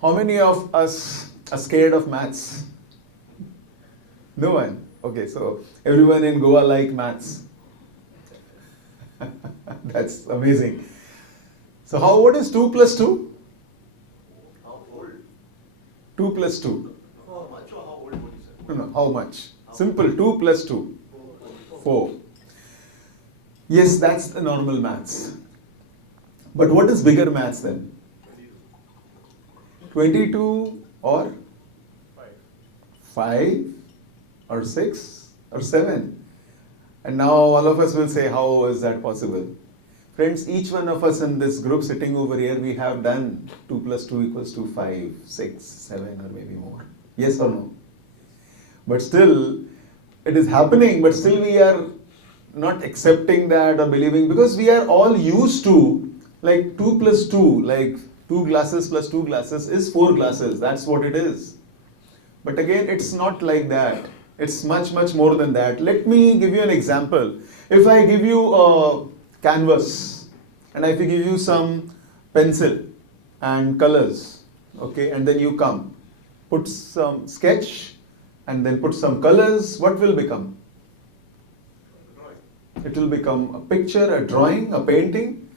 How many of us are scared of maths? No one. Okay, so everyone in Goa like maths. That's amazing. So what is 2 plus 2? How old? 2 plus 2. How much or how old would you say? No, how much? Simple, 2 plus 2. 4. Yes, that's the normal maths. But what is bigger maths then? 22 or 5 or 6 or 7? And now all of us will say, how is that possible? Friends, each one of us in this group sitting over here, we have done 2 plus 2 equals to 5, 6, 7 or maybe more. Yes or no? But still, it is happening, but still we are not accepting that or believing, because we are all used to like 2 plus 2, like 2 glasses plus 2 glasses is 4 glasses. That's what it is. But again, it's not like that. It's much, much more than that. Let me give you an example. If I give you a canvas and if I give you some pencil and colors, okay, and then you come, put some sketch and then put some colors, what will become? It will become a picture, a drawing, a painting.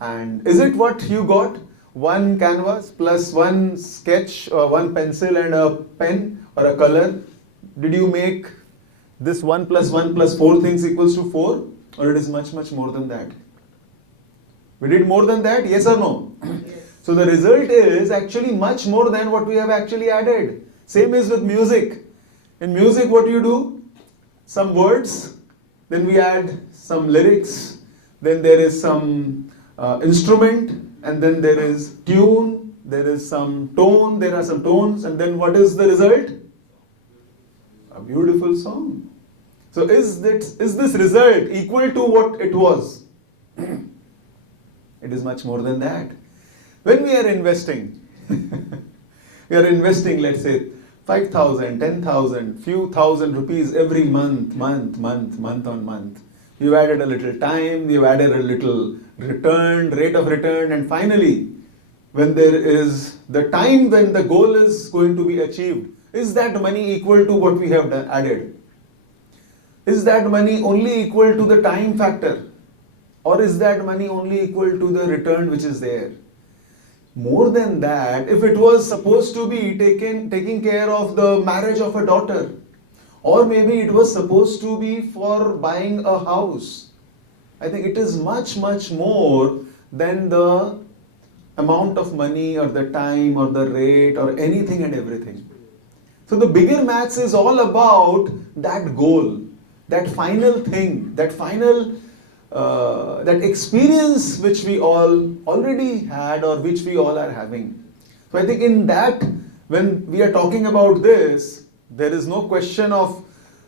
And is it what you got? One canvas plus one sketch or one pencil and a pen or a color. Did you make this 1 plus 1 plus 4 things equals to 4? Or it is much, much more than that? We did more than that? Yes or no? Yes. So the result is actually much more than what we have actually added. Same is with music. In music, what do you do? Some words, then we add some lyrics, then there is some instrument, and then there is tune, there is some tone, there are some tones, and then what is the result? A beautiful song. So is this result equal to what it was? It is much more than that. When we are investing, let's say 5,000, 10,000, few thousand rupees every month on month. You added a little time, you added a little return, rate of return, and finally, when there is the time when the goal is going to be achieved, is that money equal to what we have added? Is that money only equal to the time factor? Or is that money only equal to the return which is there? More than that, if it was supposed to be taking care of the marriage of a daughter, or maybe it was supposed to be for buying a house, I think it is much, much more than the amount of money or the time or the rate or anything and everything. So the bigger maths is all about that goal, that final thing, that final that experience which we all already had or which we all are having. So I think in that, when we are talking about this, there is no question of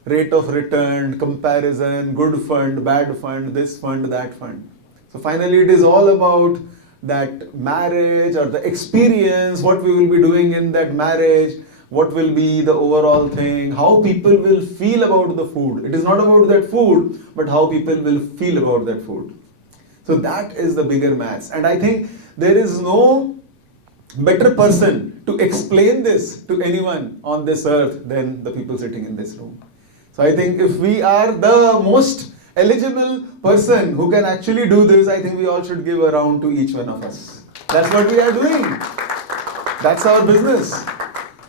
rate of return, comparison, good fund, bad fund, this fund, that fund. So finally it is all about that marriage or the experience, what we will be doing in that marriage, what will be the overall thing, how people will feel about the food. It is not about that food, but how people will feel about that food. So that is the bigger maths. And I think there is no better person to explain this to anyone on this earth than the people sitting in this room. So I think if we are the most eligible person who can actually do this, I think we all should give a round to each one of us. That's what we are doing. That's our business.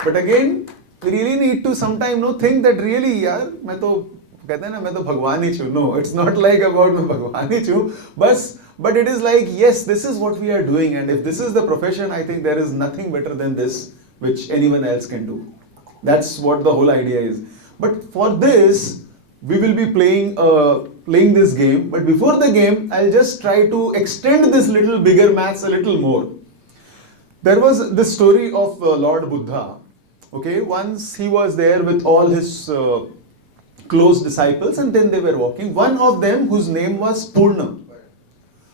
But again, we really need to sometime think that really यार मैं तो कहते हैं ना मैं तो भगवान ही छू. No, it's not like about मैं भगवान ही छू. But it is like, yes, this is what we are doing, and if this is the profession, I think there is nothing better than this which anyone else can do. That's what the whole idea is. But for this, we will be playing this game. But before the game, I'll just try to extend this little bigger maths a little more. There was this story of Lord Buddha. Okay, once he was there with all his close disciples, and then they were walking. One of them, whose name was Purna.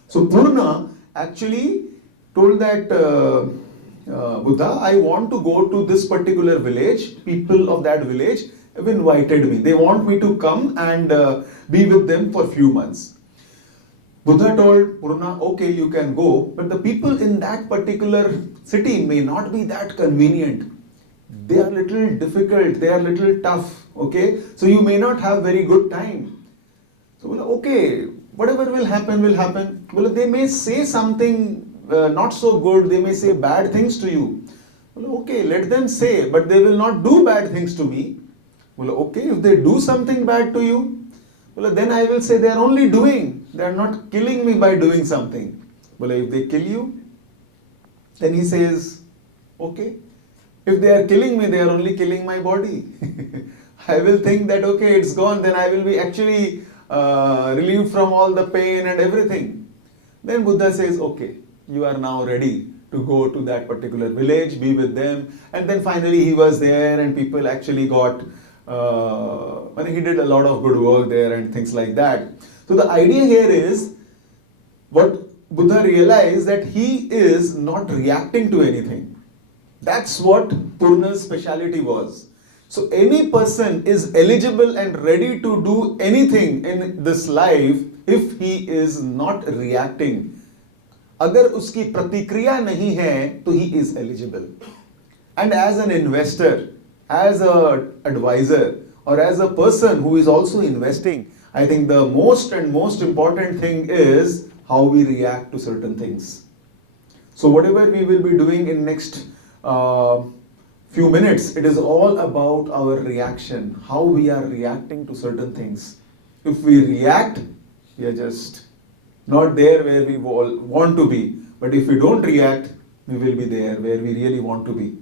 So Purna actually told that Buddha, I want to go to this particular village. People of that village have invited me. They want me to come and be with them for a few months. Buddha told Purna, okay, you can go, but the people in that particular city may not be that convenient. They are little difficult, they are little tough, okay? So you may not have very good time. So, okay, whatever will happen, will happen. Well, they may say something not so good, they may say bad things to you. Well, okay, let them say, but they will not do bad things to me. Well, okay, if they do something bad to you, well, then I will say they are only doing, they are not killing me by doing something. Well, if they kill you, then he says, okay, if they are killing me, they are only killing my body. I will think that, okay, it's gone, then I will be actually relieved from all the pain and everything. Then Buddha says, okay, you are now ready to go to that particular village, be with them. And then finally he was there and people actually got, he did a lot of good work there and things like that. So the idea here is, what Buddha realized that he is not reacting to anything. That's what Purna's speciality was. So any person is eligible and ready to do anything in this life if he is not reacting. अगर उसकी प्रतिक्रिया नहीं है तो he is eligible. And as an investor, as an advisor, or as a person who is also investing, I think the most and most important thing is how we react to certain things. So whatever we will be doing in next few minutes, it is all about our reaction, how we are reacting to certain things. If we react, we are just not there where we want to be. But if we don't react, we will be there where we really want to be.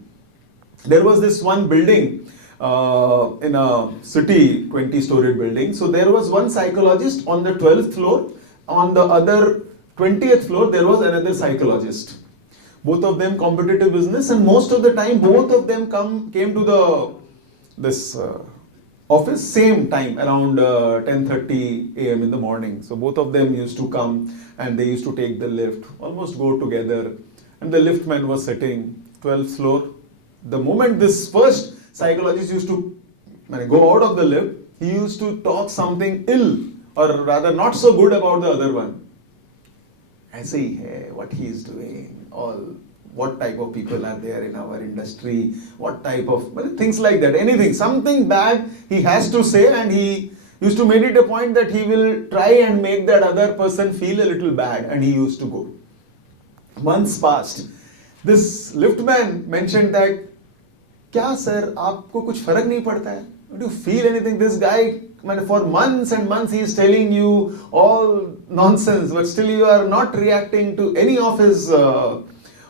There was this one building in a city, 20-storied building. So there was one psychologist on the 12th floor. On the other 20th floor, there was another psychologist. Both of them competitive business, and most of the time both of them came to this office same time, around 10:30 a.m. in the morning. So both of them used to come and they used to take the lift, almost go together. And the liftman was sitting 12th floor. The moment this first psychologist used to go out of the lift, he used to talk something ill, or rather not so good about the other one. And say, hey, what he is doing, what type of people are there in our industry, what type of, things like that, anything, something bad he has to say, and he used to make it a point that he will try and make that other person feel a little bad, and he used to go. Months passed. This liftman mentioned that, क्या sir, आपको कुछ फर्क नहीं पड़ता है? Do you feel anything? This guy, for months and months he is telling you all nonsense, but still you are not reacting to any of his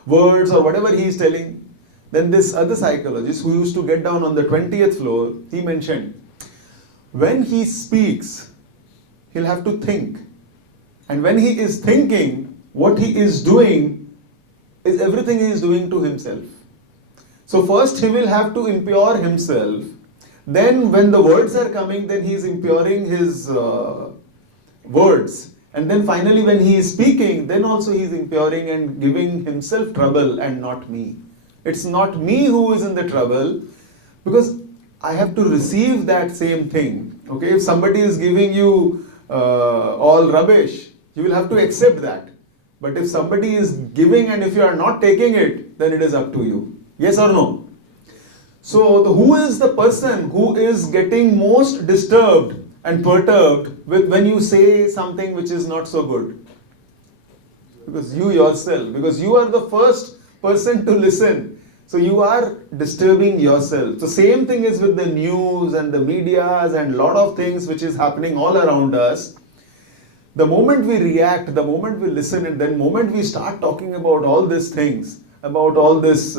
words or whatever he is telling. Then this other psychologist who used to get down on the 20th floor, he mentioned, when he speaks, he'll have to think. And when he is thinking, what he is doing is everything he is doing to himself. So first he will have to impure himself. Then when the words are coming, then he is impuring his words. And then finally when he is speaking, then also he is impuring and giving himself trouble and not me. It's not me who is in the trouble, because I have to receive that same thing. Okay, if somebody is giving you all rubbish, you will have to accept that. But if somebody is giving and if you are not taking it, then it is up to you. Yes or no? So who is the person who is getting most disturbed and perturbed with when you say something which is not so good? Because you yourself, because you are the first person to listen. So you are disturbing yourself. So same thing is with the news and the medias and lot of things which is happening all around us. The moment we react, the moment we listen, and then moment we start talking about all these things, about all this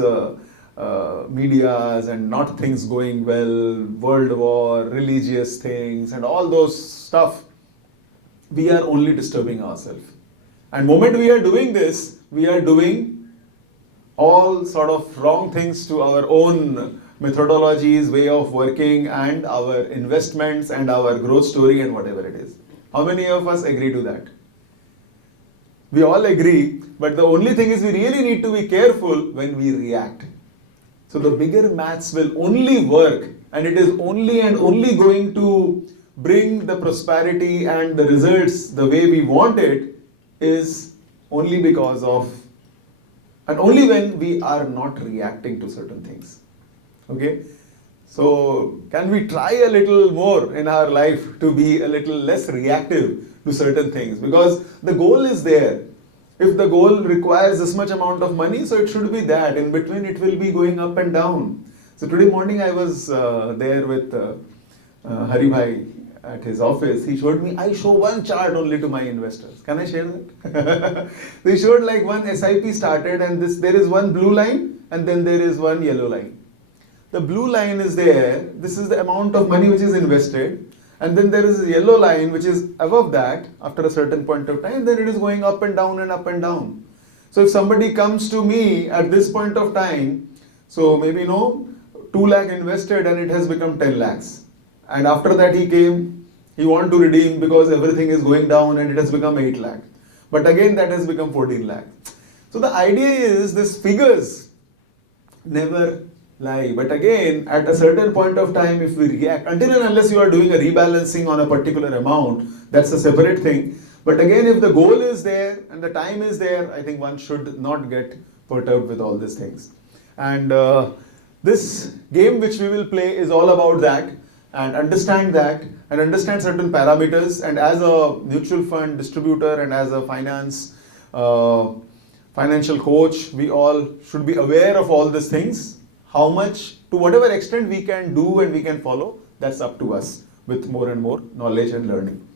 medias and not things going well, world war, religious things and all those stuff, we are only disturbing ourselves. And moment we are doing this, we are doing all sort of wrong things to our own methodologies, way of working, and our investments and our growth story and whatever it is. How many of us agree to that? We all agree, but the only thing is we really need to be careful when we react. So the bigger maths will only work, and it is only and only going to bring the prosperity and the results the way we want it, is only because of and only when we are not reacting to certain things. Okay? So, can we try a little more in our life to be a little less reactive to certain things? Because the goal is there. If the goal requires this much amount of money, so it should be that. In between, it will be going up and down. So, today morning I was there with Hari Bhai at his office. He showed me, I show one chart only to my investors. Can I share that? They showed like one SIP started, and there is one blue line and then there is one yellow line. The blue line is there, this is the amount of money which is invested, and then there is a yellow line which is above that after a certain point of time, then it is going up and down and up and down. So if somebody comes to me at this point of time, so maybe 2 lakh invested and it has become 10 lakhs. And after that he want to redeem because everything is going down and it has become 8 lakh. But again that has become 14 lakh. So the idea is this figures never lie. But again, at a certain point of time, if we react, until and unless you are doing a rebalancing on a particular amount, that's a separate thing. But again, if the goal is there and the time is there, I think one should not get perturbed with all these things. And this game which we will play is all about that, and understand that, and understand certain parameters. And as a mutual fund distributor and as a financial coach, we all should be aware of all these things. How much, to whatever extent we can do and we can follow, that's up to us with more and more knowledge and learning.